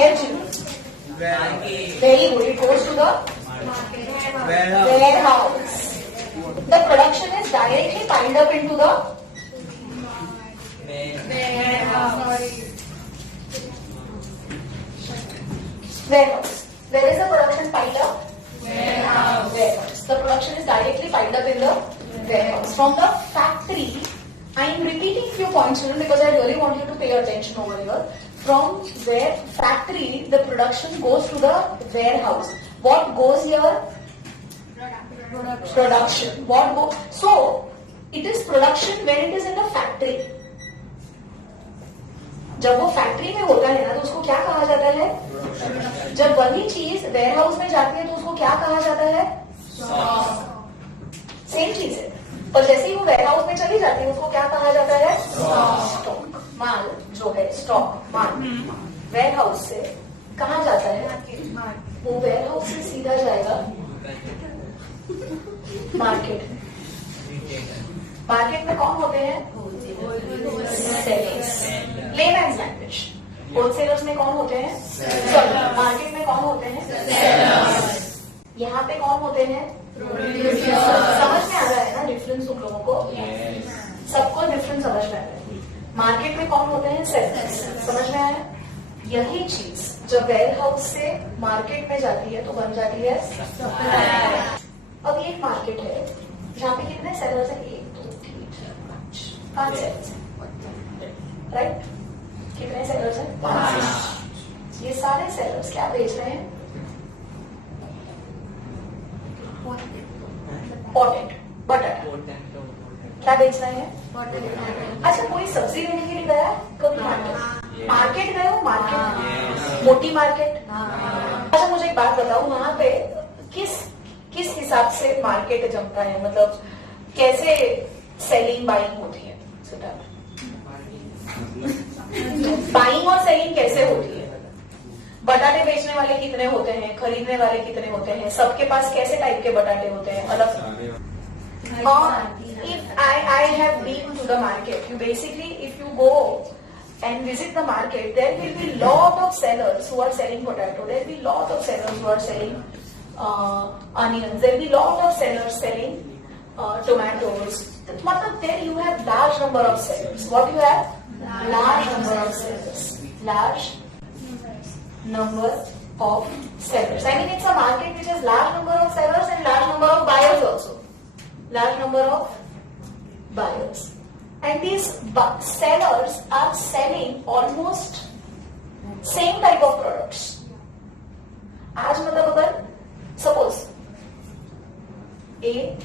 where, very good, it goes to the warehouse. The production is directly piled up into the warehouse. Where is the production piled up? Warehouse. The production is directly piled up in the warehouse. From the factory, I am repeating few points children because I really want you to pay attention over here. From where factory, the production goes to the warehouse. What goes here? Production. What go? So it is production when it is in the factory. जब वो factory में होता है ना तो उसको क्या कहा जाता है? जब वही चीज वेयर हाउस में जाती है तो उसको क्या कहा जाता है? सेम चीज है, पर जैसे ही वो वेयर हाउस में चली जाती है उसको क्या कहा जाता है? स्टॉक। माल जो है स्टॉक माल वेयर हाउस से कहाँ जाता है? वो वेयर हाउस से सीधा जाएगा मार्केट। मार्केट में कौन होते हैं? सेलर्स। लेमैन्स लैंग्वेज, होलसेलर्स में कौन होते हैं? मार्केट में कौन होते हैं? सेलर्स। यहाँ पे कौन होते हैं? समझ में आ रहा है ना डिफरेंस तुम लोगों को? सबको डिफरेंस समझ में आ रहा है। मार्केट में कौन होते हैं? सेलर्स। समझ में आया? यही चीज जब वेयर हाउस से मार्केट में जाती है तो बन जाती है सप्लायर। अब ये एक मार्केट है जहाँ पे कितने सेलर्स हैं? 1 2 3 4 5 सेलर्स हैं, राइट? कितने सेलर्स हैं? 5। ये सारे सेलर्स क्या बेच रहे हैं? पोटैटो, बटाटा। क्या बेच रहे हैं? अच्छा, कोई सब्जी लेने के लिए गया कभी मार्केट? मार्केट गए हो? मार्केट मोटी मार्केट। अच्छा मुझे एक बात बताओ, वहां पे किस हिसाब से मार्केट जमता है? मतलब कैसे सेलिंग बाइंग होती है? बाइंग और सेलिंग कैसे होती है? बटाटे बेचने वाले कितने होते हैं? खरीदने वाले कितने होते हैं? सबके पास कैसे टाइप के बटाटे होते हैं? मतलब if I have been to the market, you basically if you go and visit the market, there will be lot of sellers who are selling potato. There will be lot of sellers who are selling onions. There will be lot of sellers selling tomatoes. मतलब there you have large number of sellers. What you have? Large number of sellers. Large number of sellers. I mean it's a market which has large number of sellers and large number of buyers also. Large number of buyers. And these sellers are selling almost same type of products. आज मतलब अगर suppose A,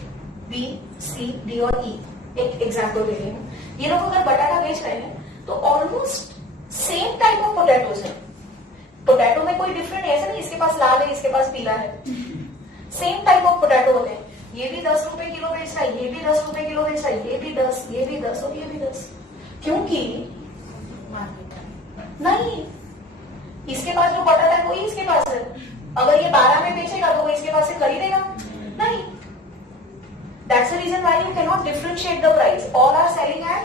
B, C, D और E एक example दे रही हूँ, ये लोग अगर बटाटा बेच रहे हैं तो almost same type of potatoes है। पोटैटो में कोई डिफरेंट ऐसा नहीं इसके पास लाल है इसके पास पीला है, सेम टाइप ऑफ पोटैटो होते हैं। ये भी 10 रुपए किलो बेच रहा है, ये भी 10 रुपए किलो बेच रहा है, ये भी 10, ये भी 10 और ये भी 10। क्योंकि नहीं, इसके पास जो बटाटा है वही इसके पास है। अगर ये 12 में बेचेगा तो वो इसके पास से खरीदेगा नहीं। That's the reason why you cannot differentiate the price. All are selling at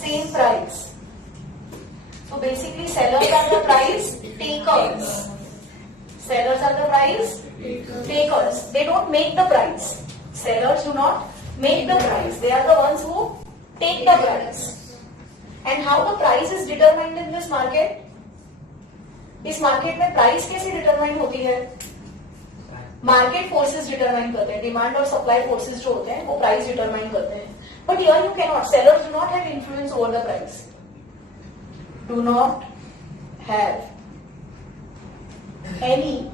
same price. So basically, sellers are the price takers. Sellers are the price takers. They don't make the price. Sellers do not make the price. They are the ones who take the price. And how the price is determined in this market? इस market में price कैसे determine होती है? Market forces determine करते हैं, demand और supply forces जो होते हैं वो प्राइस डिटरमाइन करते हैं। But here you can not, sellers do not have influence over the price, do not have any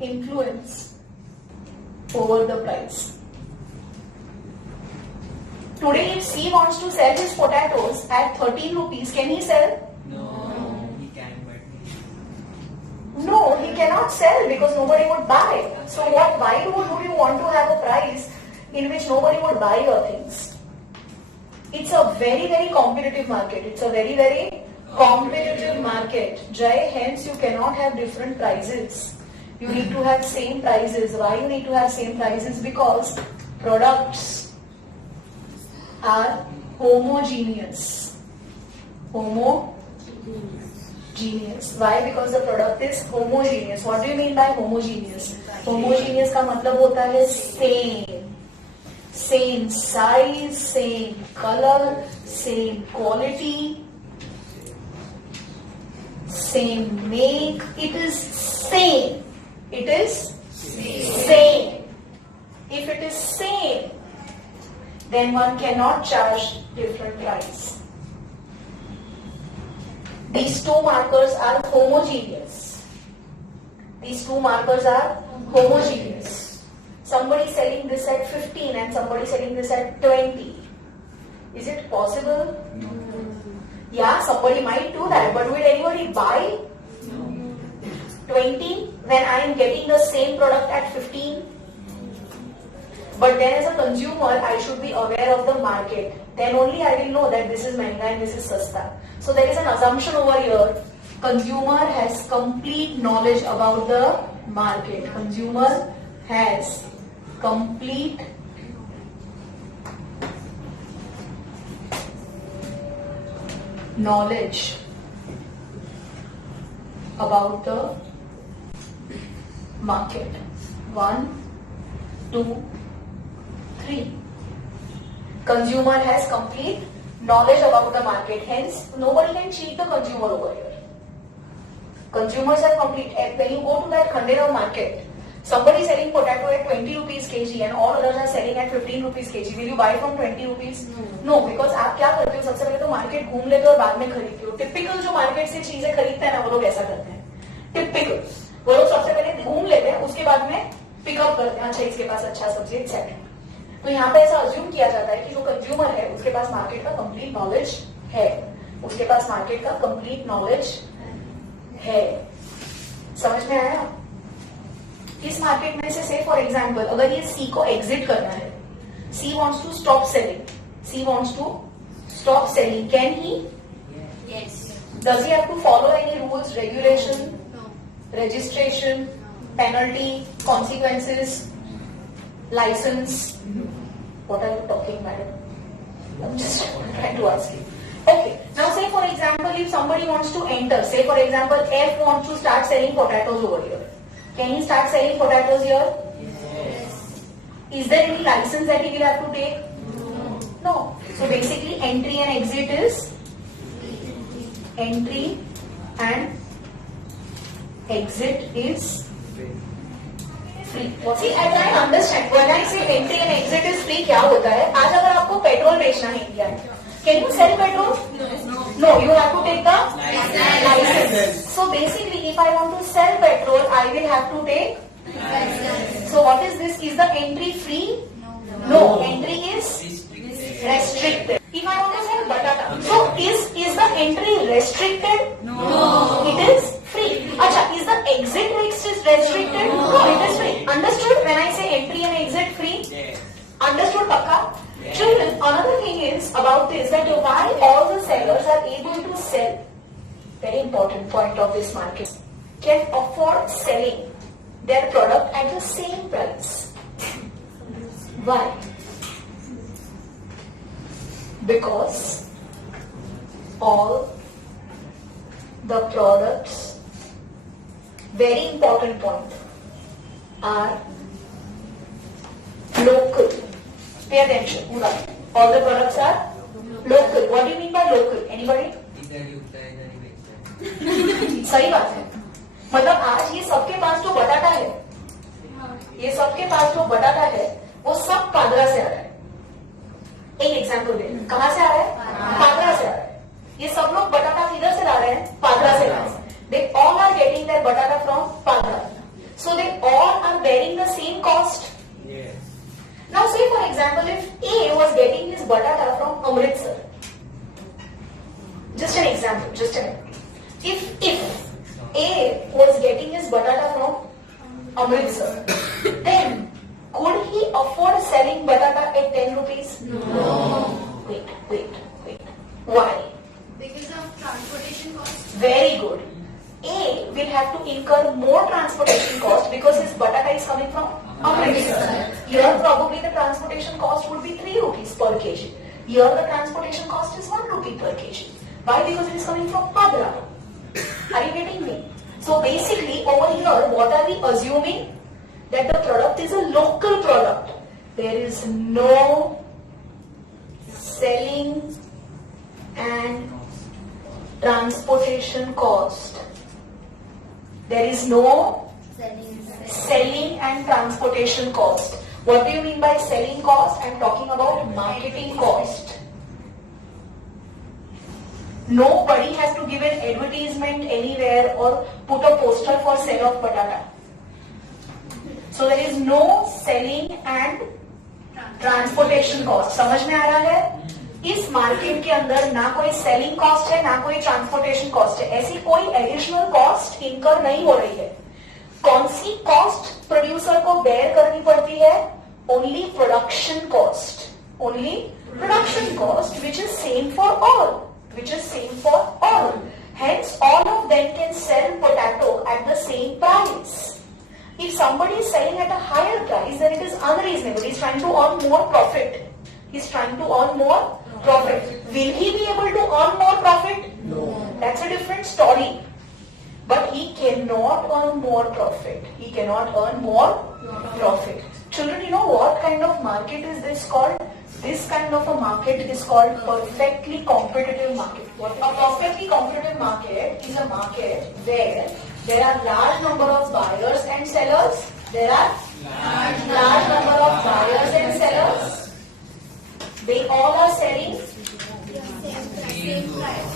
influence over the price. Today if C wants to sell his potatoes at 13 rupees, can he sell? No, he can, but no, he cannot sell because nobody would buy. So why would you want to have a price in which nobody would buy your things? It's a very, very competitive market. It's a very, very competitive market. Jai, hence you cannot have different prices. You need to have same prices. Why you need to have same prices? Because products are homogeneous. Homogeneous. Genius. Why? Because the product is homogeneous. What do you mean by homogeneous? Homogeneous का मतलब होता है same. Same size, same color, same quality, same make. It is same. It is same. If it is same, then one cannot charge different price. These two markers are homogeneous. These two markers are homogeneous. Somebody selling this at 15 and somebody selling this at 20. Is it possible? No. Yeah, somebody might do that, but will anybody buy 20 when I am getting the same product at 15? But then as a consumer, I should be aware of the market. Then only I will know that this is महंगा and this is सस्ता. So there is an assumption over here. Consumer has complete knowledge about the market. Consumer has complete knowledge about the market. 1, 2, 3. Consumer has complete knowledge about the market. Hence, nobody can cheat the consumer over here. Consumers have complete. When you go to that Khandera market, somebody is selling potato at 20 rupees kg and all others are selling at 15 rupees kg. Will you buy from 20 rupees? No, because आप क्या करते हो? सबसे पहले तो market घूम लेते हो और बाद में खरीदते हो. टिपिकल जो मार्केट से चीजें खरीदते हैं ना, वो लोग ऐसा करते हैं. टिपिकल वो लोग सबसे पहले घूम लेते हैं, उसके बाद में पिकअप करते हैं. अच्छा, इसके पास अच्छा सब्जी एक्सेट्रा. तो यहाँ पे ऐसा अज्यूम किया जाता है कि जो कंज्यूमर है उसके पास मार्केट का कंप्लीट नॉलेज है. उसके पास मार्केट का कंप्लीट नॉलेज है. समझ में आया? इस मार्केट में से फॉर एग्जाम्पल अगर ये सी को एग्जिट करना है, she wants to stop selling, she wants to stop selling, can he? Yes. Does he have to follow any rules, regulation, No. registration, penalty, consequences, license? What are you talking, madam? I'm just trying to ask you. Okay. Now say for example, if somebody wants to enter, say for example, F wants to start selling potatoes over here. Can he start selling potatoes here? Yes. Is there any license that he will have to take? No. So basically entry and exit is entry and exit is free. See, I try to understand. When I say entry and exit is free, क्या होता है? आज अगर आपको petrol बेचना है India में, can you sell petrol? No, you have to take the license. So basically, if I want to sell petrol, I will have to take license. So what is this? Is the entry free? No, entry is restricted. If I want to sell batata, so is the entry restricted? No. It is free. Acha, is the exit restricted? No, it is free. Understood? When I say entry and exit free? Yes. Understood, Pakka? Children, another thing is about this, that why all the sellers are able to sell, very important point of this market, can afford selling their product at the same price. Why? Because all the products, very important point, are local. Pay attention. All the products are local. What do you mean by local? Anybody? इधर ही उगता है, इधर ही बेचता है. सही बात है. मतलब आज ये सबके पास जो बटाटा है, ये सबके पास जो बटाटा है, वो सब पादरा से आ रहा है. एक एग्जाम्पल दे. कहाँ से आ रहा है? पादरा से आ रहा है. ये सब लोग बटाटा किधर से ला रहे हैं? पादरा से ला रहे हैं. They all are getting their batata from Padra. So they all are bearing the same cost. Yes. Now say for example, if A was getting his batata from Amritsar. Just an example, just an example. If A was getting his batata from Amritsar, then could he afford selling batata at 10 rupees? No. Wait. Why? Because of transportation cost. Very good. A will have to incur more transportation cost because his batata is coming from Amritsar. Here probably the transportation cost would be 3 rupees per kg. Here the transportation cost is 1 rupee per kg. Why? Because it is coming from Agra. Are you getting me? So basically over here, what are we assuming? That the product is a local product. There is no selling and transportation cost. There is no selling and transportation cost. What do you mean by selling cost? I'm talking about marketing cost. Nobody has to give an advertisement anywhere or put a poster for sale of patata. So there is no selling and transportation cost. समझ में आ रहा है? इस market के अंदर ना कोई selling cost है, ना कोई ट्रांसपोर्टेशन कॉस्ट है. ऐसी कोई एडिशनल कॉस्ट इनकर नहीं हो रही है. कौन सी कॉस्ट प्रोड्यूसर को बेयर करनी पड़ती है? Only production cost. Only production cost which is same for all. Which is same for all. Hence, all of them can sell potato at the same price. If somebody is selling at a higher price, then it is unreasonable. He's trying to earn more profit. He's trying to earn more profit. Will he be able to earn more profit? No. That's a different story. But he cannot earn more profit. He cannot earn more profit. Children, you know what kind of market is this called? This kind of a market is called perfectly competitive market. A perfectly competitive market is a market where there are large number of buyers and sellers. There are large number of buyers and sellers. They all are selling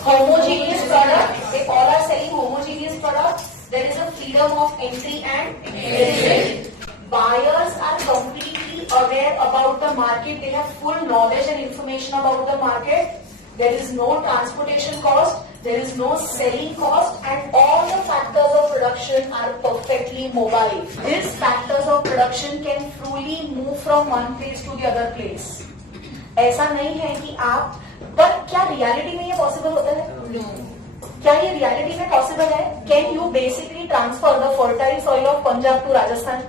homogeneous product. They all are selling homogeneous product. There is a freedom of entry and exit. Buyers are completely aware about the market. They have full knowledge and information about the market. There is no transportation cost. There is no selling cost, and all the factors of production are perfectly mobile. These factors of production can truly move from one place to the other place. ऐसा नहीं है कि आप, पर क्या reality में ये possible होता है? No. क्या ये रियलिटी में पॉसिबल है? Can you basically transfer the fertile soil of Punjab to Rajasthan?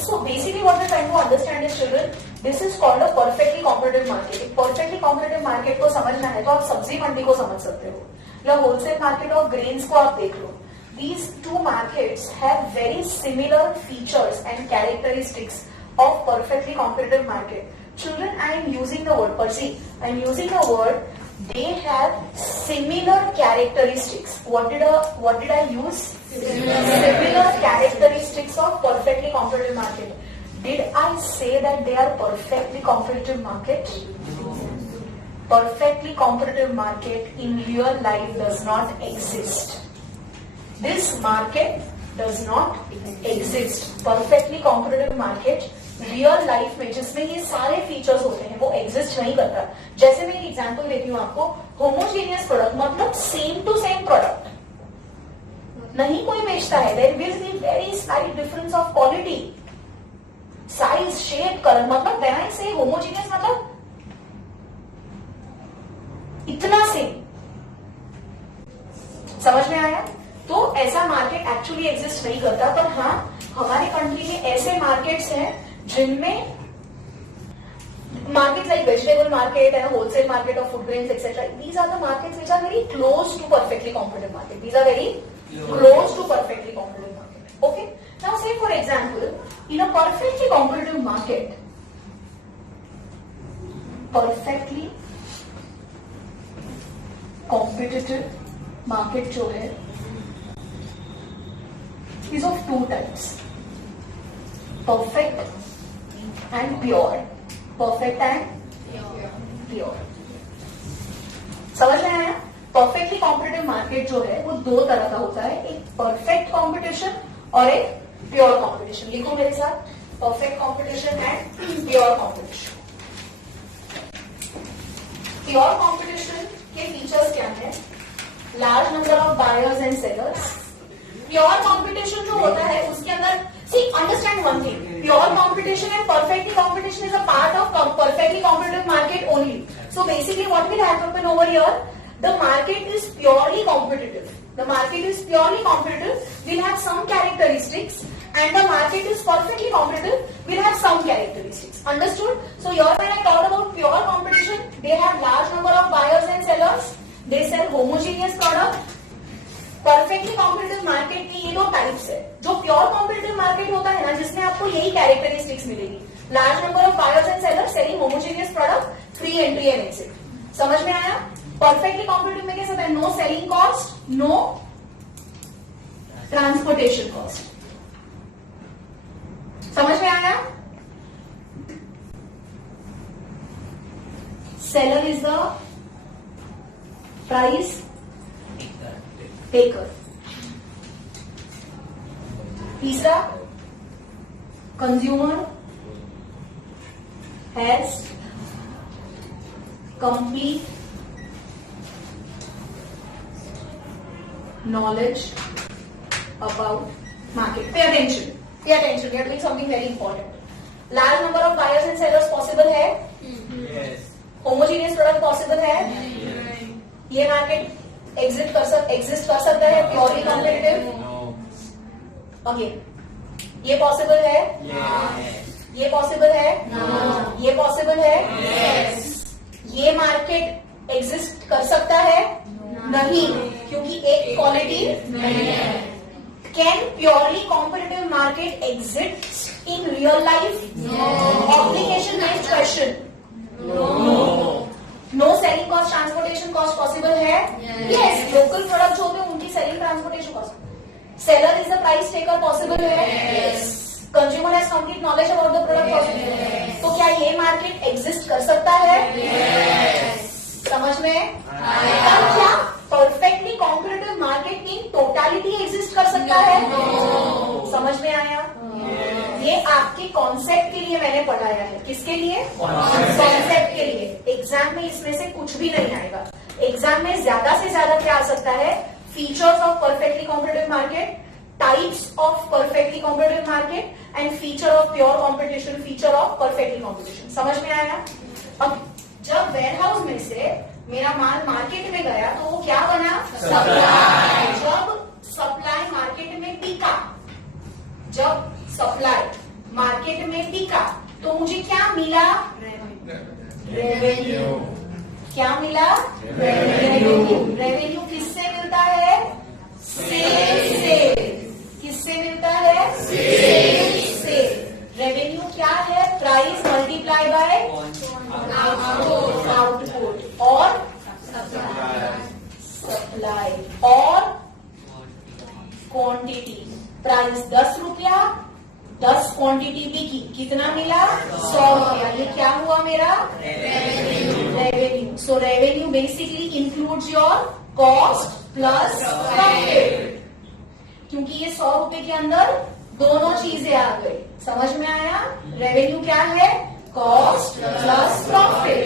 So basically what we're trying to understand is, children, this is called a perfectly competitive market. एक perfectly competitive market को समझना है तो आप सब्जी मंडी को समझ सकते हो, या होलसेल मार्केट ऑफ ग्रेन्स को आप देख लो. These two markets have very similar features and characteristics of perfectly competitive market. Children, I am using the word, Percy, I am using the word, they have similar characteristics. What did I use? Similar characteristics of perfectly competitive market. Did I say that they are perfectly competitive market? Perfectly competitive market in real life does not exist. This market does not exist. Perfectly competitive market real life में जिसमें ये सारे features होते हैं वो exist नहीं करता. जैसे मैं एक एग्जांपल देती हूँ आपको. होमोजेनियस प्रोडक्ट मतलब सेम टू सेम प्रोडक्ट नहीं कोई बेचता है. There will be very slight difference of quality, size, shape, colour. मतलब व्हेन आई से होमोजेनियस मतलब इतना सेम. समझ में आया? तो ऐसा मार्केट एक्चुअली एग्जिस्ट नहीं करता. पर हाँ, हमारे कंट्री में ऐसे मार्केट्स हैं जिनमें markets like vegetable market and wholesale market of food grains, etc. These are the markets which are very close to perfectly competitive market. These are very close to perfectly competitive market. Okay. Now, say for example, in a perfectly competitive market, perfectly competitive market जो है is of two types: perfect and pure. Perfect and pure. समझ में आया? Perfectly competitive market जो है वो दो तरह का होता है. एक परफेक्ट कंपटीशन और एक प्योर कंपटीशन. लिखो मेरे साथ, perfect competition and pure competition. Pure competition के फीचर्स क्या है? Large number of buyers and sellers. Pure competition जो होता है उसके अंदर, see, understand one thing, pure competition and perfectly competition is a part of perfectly competitive market only. So basically what will happen over here, the market is purely competitive. The market is purely competitive, will have some characteristics, and the market is perfectly competitive, will have some characteristics. Understood? So here when I talk about pure competition, they have large number of buyers and sellers. sellers, they sell homogeneous product. Perfectly competitive market की ये दो types है. जो pure competitive market होता है ना, जिसमें आपको यही कैरेक्टरिस्टिक्स मिलेगी. Large number of buyers and sellers selling homogeneous product, free entry and exit. समझ में आया? परफेक्टली कॉम्पिटिटिव में कैसा होता है? No selling cost, no transportation cost. समझ में आया? Seller is the price taker. तीसरा, consumer has complete knowledge about market. Pay attention, we are doing something very important. Large number of buyers and sellers possible है. Homogeneous product possible है. ये market exist कर सकता है purely competitive. Okay, ये possible है. ये पॉसिबल है. ये पॉसिबल है. ये मार्केट एग्जिस्ट कर सकता है. नहीं, क्योंकि एक quality. Can purely competitive market exist in real life? Application based question. No selling cost, transportation cost possible है. यस, लोकल प्रोडक्ट जो होते हैं उनकी selling, transportation cost. Seller is the price taker possible है. Consumer has complete knowledge about the product possible है. तो क्या ये मार्केट एग्जिस्ट कर सकता है? समझ में? और क्या perfectly competitive market in totality exist कर सकता है? समझ में आया? ये आपके कॉन्सेप्ट के लिए मैंने पढ़ाया है. किसके लिए? कॉन्सेप्ट के लिए. एग्जाम में इसमें से कुछ भी नहीं आएगा. एग्जाम में ज्यादा से ज्यादा क्या आ सकता है? Features of perfectly competitive market, types of perfectly competitive market and feature of pure competition, feature of perfectly competition. समझ में आया? अब जब वेयरहाउस में से मेरा माल मार्केट में गया तो वो क्या बना? सप्लाई. जब सप्लाई मार्केट में टिका, जब सप्लाई मार्केट में टिका तो मुझे क्या मिला? रेवेन्यू. क्या मिला? रेवेन्यू. रेवेन्यू किससे मिलता है? सेल से. किससे मिलता है? सेल से. रेवेन्यू क्या है? प्राइस मल्टीप्लाई बाय आउटपुट और सप्लाई और क्वांटिटी. प्राइस 10 रुपया, 10 क्वांटिटी बिकी, कितना मिला? 100 रुपया. ये क्या हुआ मेरा? Revenue. So revenue basically includes your cost plus profit. क्योंकि ये 100 रुपए के अंदर दोनों चीजें आ गई. समझ में आया? रेवेन्यू क्या है? Cost plus profit.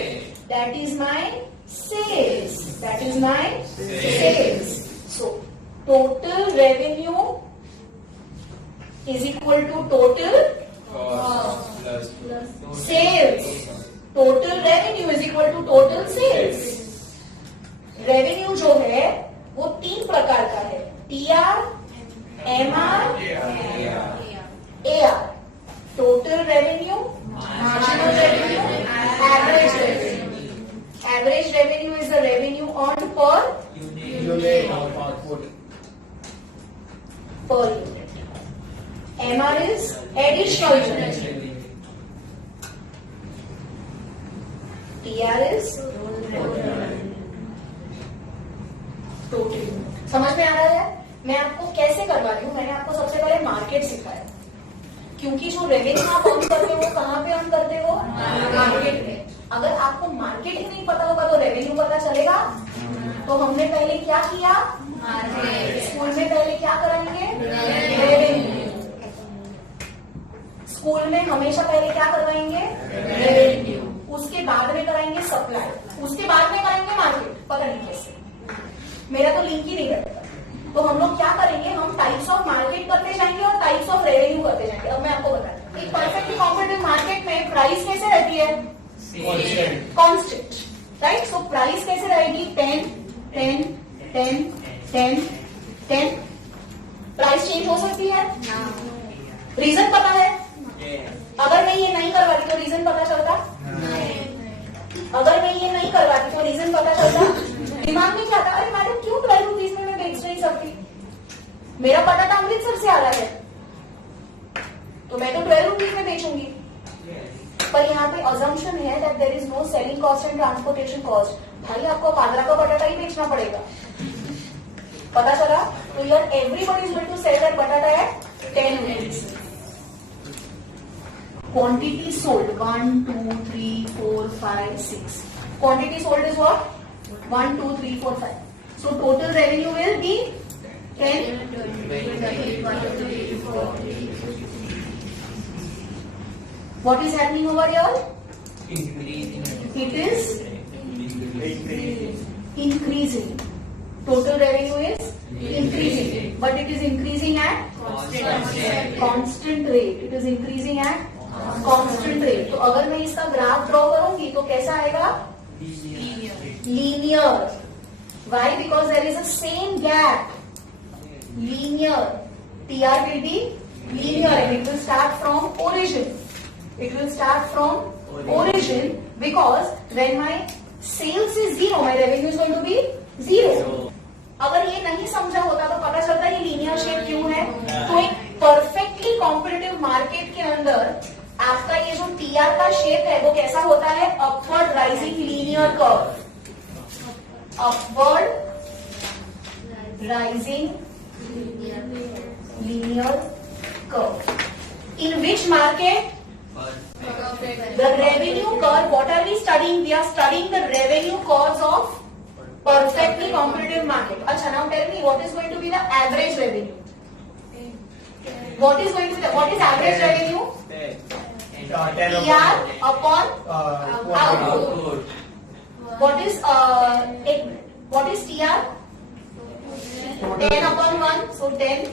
That is my sales. That is my sales. So total revenue is equal to total sales. Total revenue is equal to total sales. Revenue जो है वो 3 प्रकार का है. TR, MR, AR. Total revenue, marginal revenue, average revenue. Average revenue is the revenue earned per unit. MR is additional unit. TR is total unit. समझ में आ रहा है? मैं आपको कैसे करवा रही हूँ? मैंने आपको सबसे पहले मार्केट सिखाया, क्योंकि जो रेवेन्यू आप अर्न करते हो कहाँ पे अर्न करते हो? मार्केट में. अगर आपको मार्केट ही नहीं पता होगा तो रेवेन्यू पता चलेगा? तो हमने पहले क्या किया? स्कूल में पहले क्या कराएंगे? रेवेन्यू. स्कूल में हमेशा पहले क्या करवाएंगे? रेवेन्यू. उसके बाद में कराएंगे सप्लाई. उसके बाद में कराएंगे मार्केट. पता नहीं कैसे, मेरा तो लिंक ही नहीं करता. तो हम लोग क्या करेंगे? हम टाइप्स ऑफ मार्केट करते जाएंगे और टाइप्स ऑफ रेवेन्यू करते जाएंगे. अब मैं आपको बताती हूँ. एक परफेक्टली कॉम्पिटिटिव मार्केट में प्राइस कैसे रहती है? कांस्टेंट. राइट. सो प्राइस कैसे रहेगी? 10, 10, 10, 10, 10. प्राइस चेंज हो सकती है? रीजन पता है? अगर मैं ये नहीं करवाती तो रीजन पता चलता? अगर मैं ये नहीं करवाती तो रीजन पता चलता? मेरा पटाटा अमृतसर से आ रहा है तो मैं तो 12 रुपीज में बेचूंगी, पर यहाँ पे अजम्पशन है that there is no selling cost and transportation cost. भाई आपको आगरा का पटाटा ही बेचना पड़ेगा, पता चला? तो यार everybody is going to sell that पटाटा at 10 rupees. Quantity sold 1 2 3 4 5 6, quantity sold is what? 1 2 3 4 5, so total revenue will be 10. What is happening over here? It is increasing. Total revenue is increasing, but it is increasing at constant rate. It is increasing at constant rate. तो अगर मैं इसका graph draw करूंगी तो कैसा आएगा? Linear. Why? Because there is a same gap. Linear. TR will be linear and it will start from origin. It will start from origin because when my sales is 0, my revenue is going to be 0. अगर ये नहीं समझा होता तो पता चलता ये linear shape क्यों है। तो एक परफेक्टली कॉम्पिटिटिव मार्केट के अंदर आपका ये जो टीआर का शेप है वो कैसा होता है? Upward rising linear curve. Upward rising linear curve. In which market? The revenue curve. What are we studying? We are studying the revenue curves of perfectly competitive market. Acha, now tell me what is going to be the average revenue? What is average revenue? TR upon output. What is TR? 10 upon 1, so 10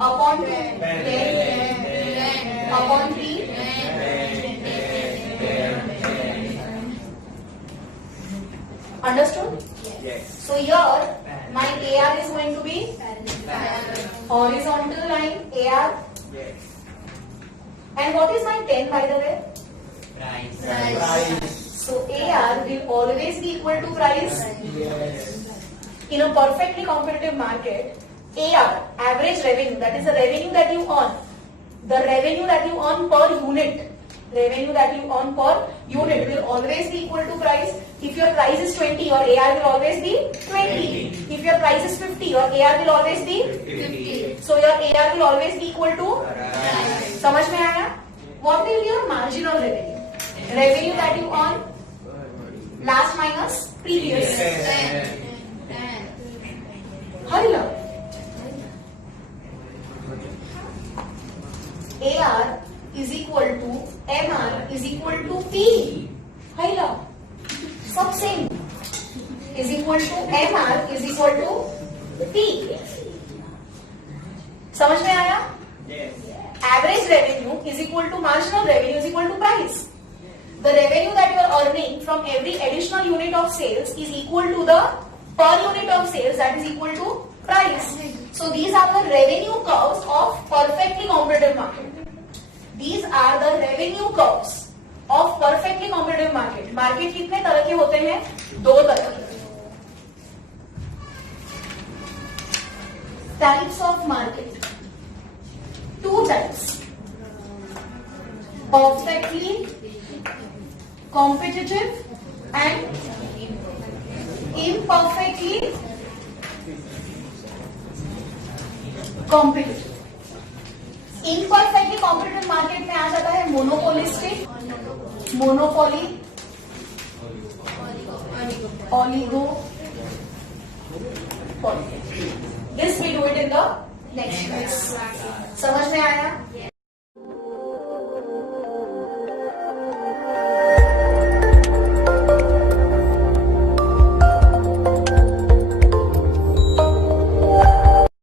upon 2, 10 upon 3, understood? Yes. So here my AR is going to be horizontal line AR. Yes. And what is my 10 by the way? Price. So AR will always be equal to price. Yes. In a perfectly competitive market, AR, average revenue, that is the revenue that you earn. The revenue that you earn per unit, will always be equal to price. If your price is 20, your AR will always be 20. If your price is 50, your AR will always be 50. So your AR will always be equal to Price. समझ में आया? What will be your marginal revenue? Revenue that you earn last minus previous. Hurry up. AR is equal to MR is equal to P. Hurry up. सब same. Is equal to MR is equal to P. समझ में आया? Yes. Average revenue is equal to marginal revenue is equal to price. The revenue that you are earning from every additional unit of sales is equal to the per unit of sales, that is equal to price. So these are the revenue curves of perfectly competitive market. These are the revenue curves of perfectly competitive market. Market कितने तरह के होते हैं? 2 तरह के. Types of market. 2 types. Perfectly competitive and imperfectly competitive. Imperfectly competitive market में आ जाता है monopolistic, monopoly, oligo, This we do it in the next class. समझ में आया?